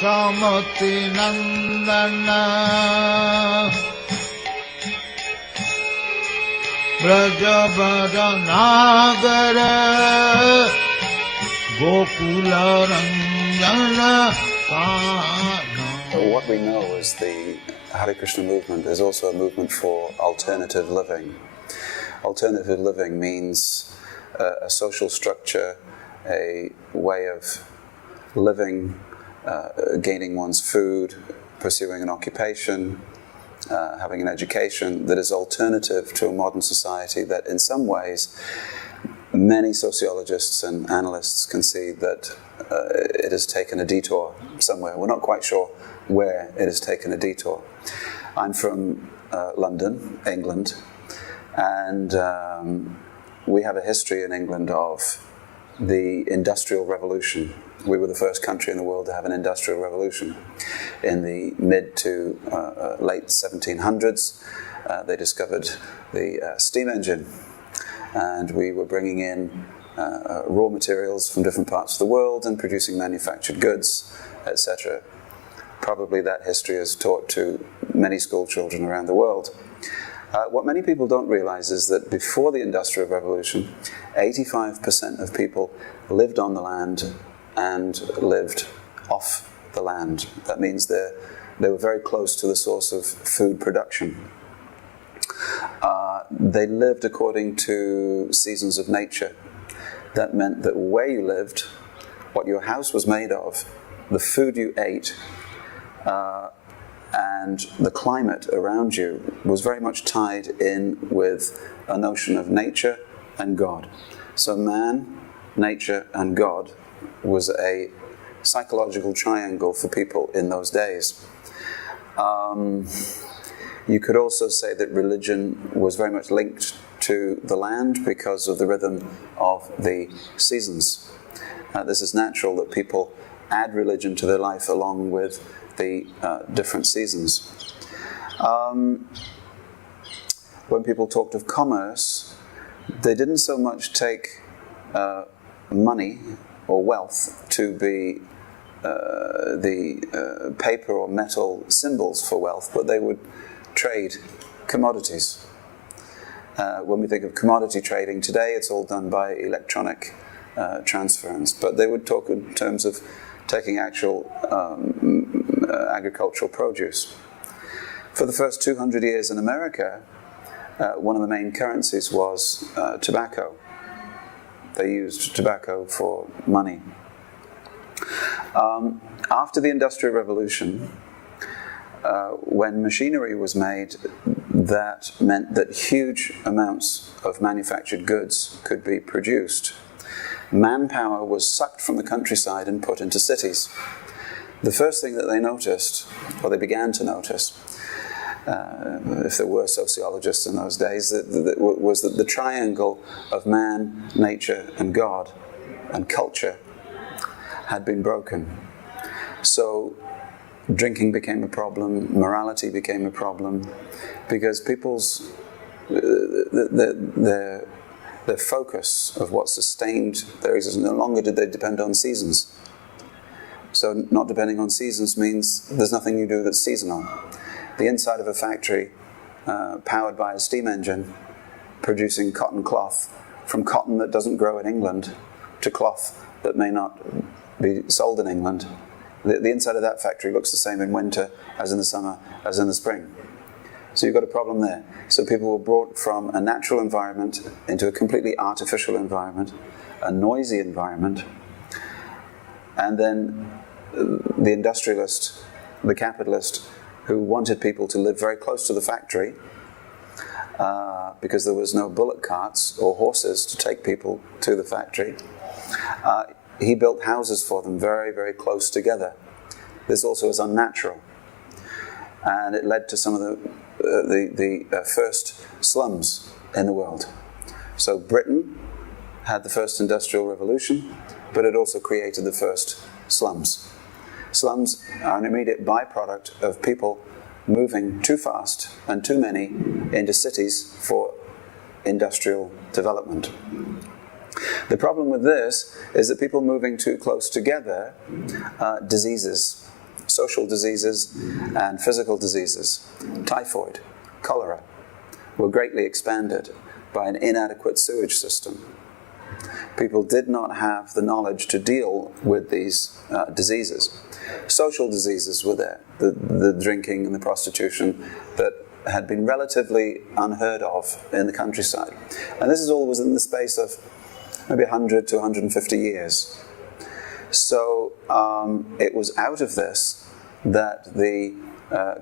Samati Nandana Brajabara Nagara Gokula Ranjana Kana. What we know is the Hare Krishna movement is also a movement for alternative living. Alternative living means a social structure, a way of living, gaining one's food, pursuing an occupation, having an education that is alternative to a modern society that in some ways many sociologists and analysts can see that it has taken a detour somewhere. We're not quite sure where it has taken a detour. I'm from London, England, and we have a history in England of the Industrial Revolution. We were the first country in the world to have an Industrial Revolution. In the mid to late 1700s, they discovered the steam engine, and we were bringing in raw materials from different parts of the world and producing manufactured goods, etc. Probably that history is taught to many school children around the world. What many people don't realize is that before the Industrial Revolution, 85% of people lived on the land and lived off the land. That means they were very close to the source of food production. They lived according to seasons of nature. That meant that where you lived, what your house was made of, the food you ate, and the climate around you was very much tied in with a notion of nature and God. So man, nature, and God was a psychological triangle for people in those days. You could also say that religion was very much linked to the land because of the rhythm of the seasons. This is natural that people add religion to their life along with the different seasons. When people talked of commerce, they didn't so much take money or wealth to be the paper or metal symbols for wealth, but they would trade commodities. When we think of commodity trading today, it's all done by electronic transference, but they would talk in terms of taking actual agricultural produce. For the first 200 years in America, one of the main currencies was tobacco. They used tobacco for money. After the Industrial Revolution, when machinery was made, that meant that huge amounts of manufactured goods could be produced. Manpower was sucked from the countryside and put into cities. The first thing that they noticed, or they began to notice, if there were sociologists in those days, was that the triangle of man, nature, and God, and culture, had been broken. So drinking became a problem, morality became a problem, because people's their focus of what sustained their existence, no longer did they depend on seasons. So not depending on seasons means there's nothing you do that's seasonal. The inside of a factory powered by a steam engine producing cotton cloth, from cotton that doesn't grow in England to cloth that may not be sold in England. The inside of that factory looks the same in winter as in the summer as in the spring. So you've got a problem there. So people were brought from a natural environment into a completely artificial environment, a noisy environment, and then the industrialist, the capitalist, who wanted people to live very close to the factory because there was no bullock carts or horses to take people to the factory. He built houses for them very, very close together. This also is unnatural. And it led to some of the first slums in the world. So Britain had the first industrial revolution, but it also created the first slums. Slums are an immediate byproduct of people moving too fast and too many into cities for industrial development. The problem with this is that people moving too close together, diseases social diseases and physical diseases. Typhoid, cholera, were greatly expanded by an inadequate sewage system. People did not have the knowledge to deal with these diseases. Social diseases were there, the drinking and the prostitution that had been relatively unheard of in the countryside. And this is all within the space of maybe 100 to 150 years. So it was out of this that the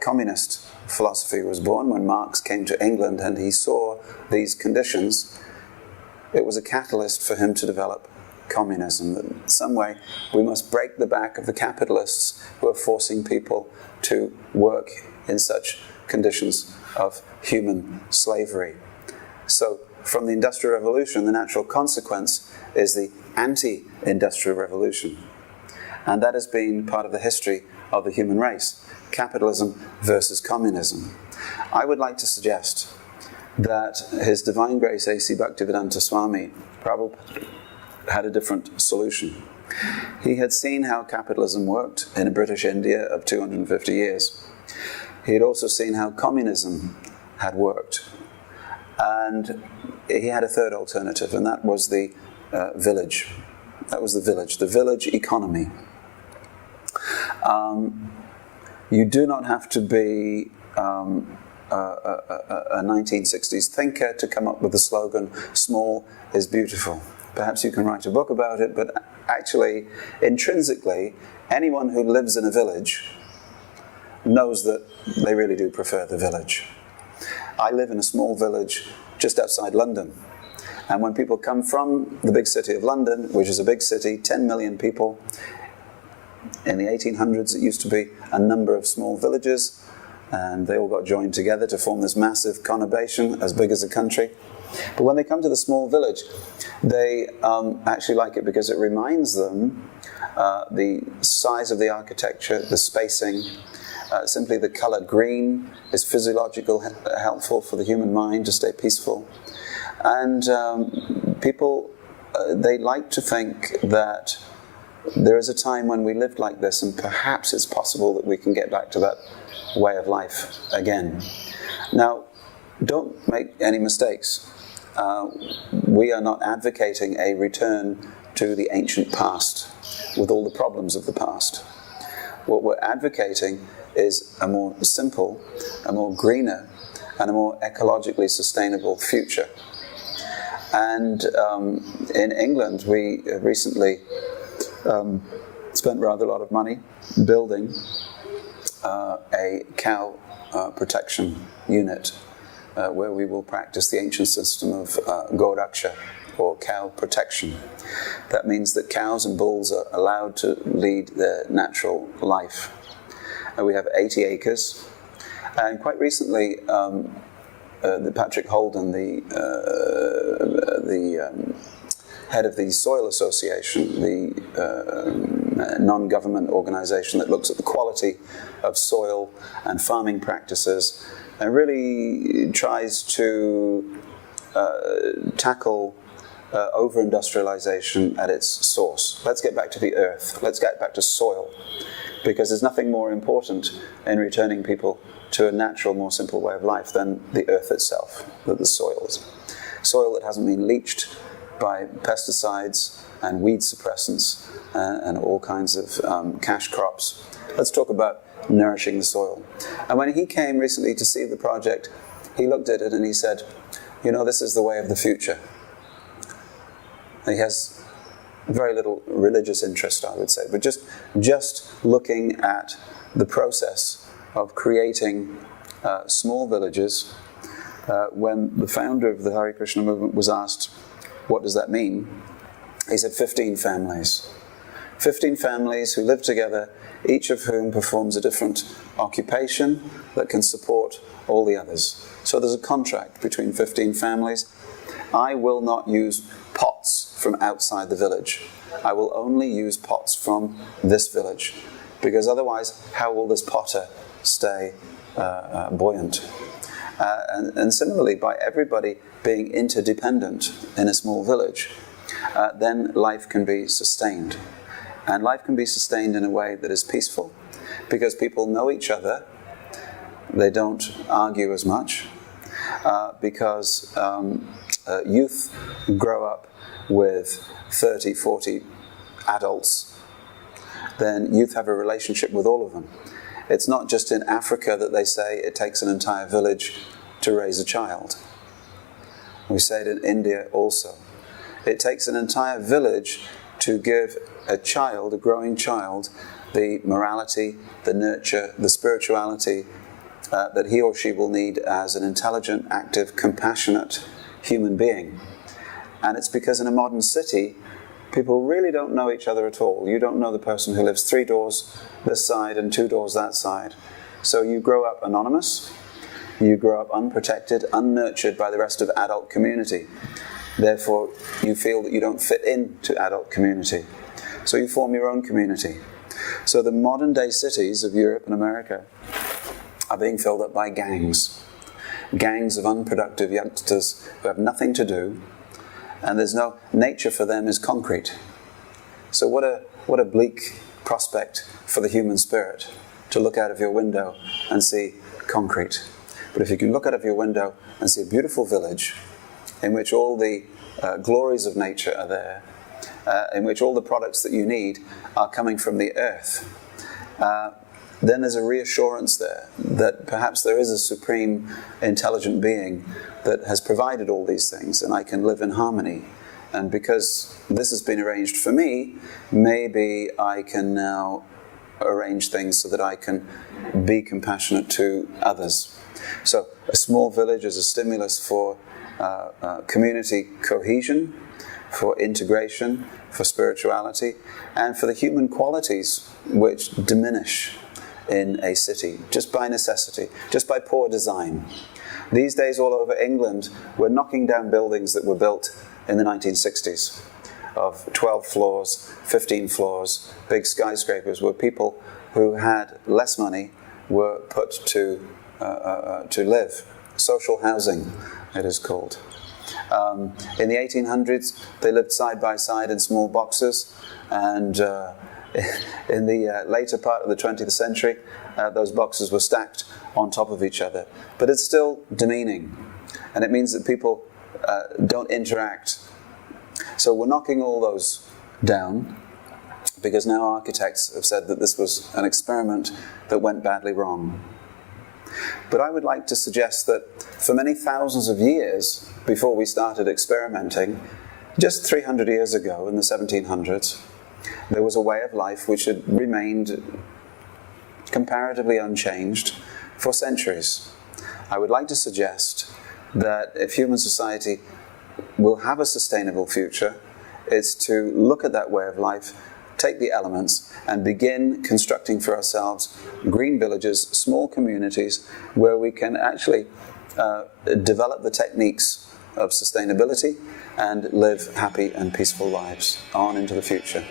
communist philosophy was born. When Marx came to England and he saw these conditions, it was a catalyst for him to develop communism. That in some way we must break the back of the capitalists who are forcing people to work in such conditions of human slavery. So from the Industrial Revolution, the natural consequence is the anti-industrial revolution. And that has been part of the history of the human race, capitalism versus communism. I would like to suggest that His Divine Grace A.C. Bhaktivedanta Swami Prabhupada had a different solution. He had seen how capitalism worked in a British India of 250 years. He had also seen how communism had worked. And he had a third alternative, and that was the village. That was the village economy. You do not have to be a 1960s thinker to come up with the slogan, "Small is beautiful." Perhaps you can write a book about it, but actually, intrinsically, anyone who lives in a village knows that they really do prefer the village. I live in a small village just outside London. And when people come from the big city of London, which is a big city, 10 million people, in the 1800s it used to be a number of small villages, and they all got joined together to form this massive conurbation as big as a country. But when they come to the small village, they actually like it because it reminds them the size of the architecture, the spacing, simply the color green is physiologically helpful for the human mind to stay peaceful. And people, they like to think that there is a time when we lived like this, and perhaps it's possible that we can get back to that way of life again. Now, don't make any mistakes. We are not advocating a return to the ancient past with all the problems of the past. What we're advocating is a more simple, a more greener, and a more ecologically sustainable future. And in England, we recently spent rather a lot of money building a cow protection unit where we will practice the ancient system of Goraksha, or cow protection. That means that cows and bulls are allowed to lead their natural life. We have 80 acres, and quite recently Patrick Holden, the head of the Soil Association, the non-government organization that looks at the quality of soil and farming practices, and really tries to tackle over-industrialization at its source. Let's get back to the earth. Let's get back to soil, because there's nothing more important in returning people to a natural, more simple way of life than the earth itself, the soils. Soil that hasn't been leached by pesticides and weed suppressants and all kinds of cash crops. Let's talk about nourishing the soil. And when he came recently to see the project, he looked at it and he said, you know, this is the way of the future. And he has very little religious interest, I would say, but just looking at the process of creating small villages. When the founder of the Hare Krsna movement was asked, what does that mean? He said 15 families. 15 families who live together, each of whom performs a different occupation that can support all the others. So there's a contract between 15 families. I will not use pots from outside the village. I will only use pots from this village, because otherwise, how will this potter stay buoyant? And similarly, by everybody being interdependent in a small village, then life can be sustained. And life can be sustained in a way that is peaceful. because people know each other. They don't argue as much, because youth grow up with 30, 40 adults. Then youth have a relationship with all of them. It's not just in Africa that they say it takes an entire village to raise a child. We say it in India also. It takes an entire village to give a child, a growing child, the morality, the nurture, the spirituality that he or she will need as an intelligent, active, compassionate human being. And it's because in a modern city, people really don't know each other at all. You don't know the person who lives 3 doors this side and 2 doors that side. So you grow up anonymous, you grow up unprotected, unnurtured by the rest of adult community. Therefore, you feel that you don't fit into adult community. So you form your own community. So the modern day cities of Europe and America are being filled up by gangs. Gangs of unproductive youngsters who have nothing to do, and there's no nature for them is concrete. So what a bleak prospect for the human spirit to look out of your window and see concrete. But if you can look out of your window and see a beautiful village in which all the glories of nature are there, in which all the products that you need are coming from the earth, then there's a reassurance there that perhaps there is a supreme intelligent being that has provided all these things, and I can live in harmony. And because this has been arranged for me, maybe I can now arrange things so that I can be compassionate to others. So a small village is a stimulus for community cohesion, for integration, for spirituality, and for the human qualities which diminish in a city, just by necessity, just by poor design. These days all over England, we're knocking down buildings that were built in the 1960s of 12 floors, 15 floors, big skyscrapers, where people who had less money were put to live. Social housing, it is called. In the 1800s, they lived side by side in small boxes, and in the later part of the 20th century, those boxes were stacked on top of each other. But it's still demeaning, and it means that people don't interact. So we're knocking all those down, because now architects have said that this was an experiment that went badly wrong. But I would like to suggest that for many thousands of years before we started experimenting, just 300 years ago in the 1700s, there was a way of life which had remained comparatively unchanged for centuries. I would like to suggest that if human society will have a sustainable future, it's to look at that way of life, take the elements, and begin constructing for ourselves green villages, small communities, where we can actually develop the techniques of sustainability and live happy and peaceful lives on into the future.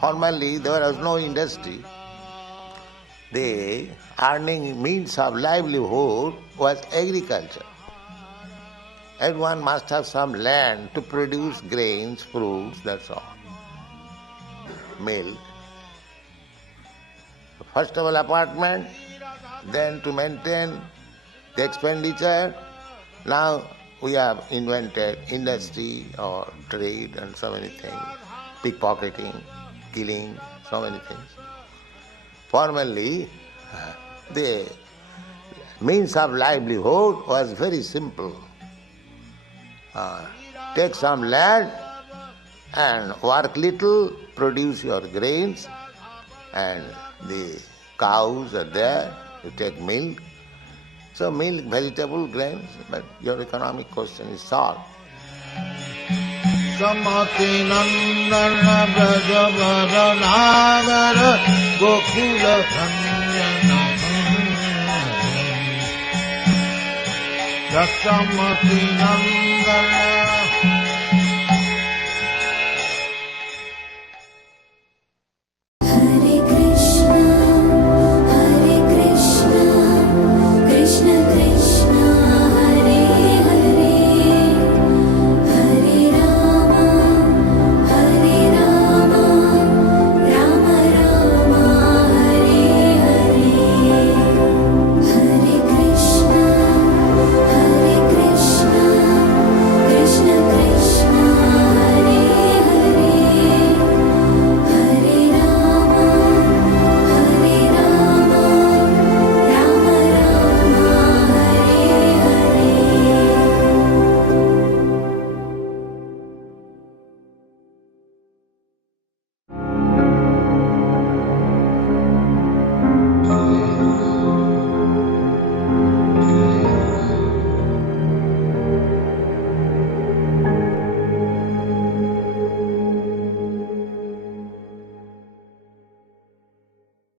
Formerly, there was no industry. The earning means of livelihood was agriculture. Everyone must have some land to produce grains, fruits, that's all. Milk. First of all, apartment, then to maintain the expenditure. Now we have invented industry or trade and so many things, pickpocketing, killing, so many things. Formerly, the means of livelihood was very simple. Take some land and work little, produce your grains, and the cows are there, you take milk. So milk, vegetable, grains, but your economic question is solved. Samati nandana brajavara nagara gokula Yasamati Nandana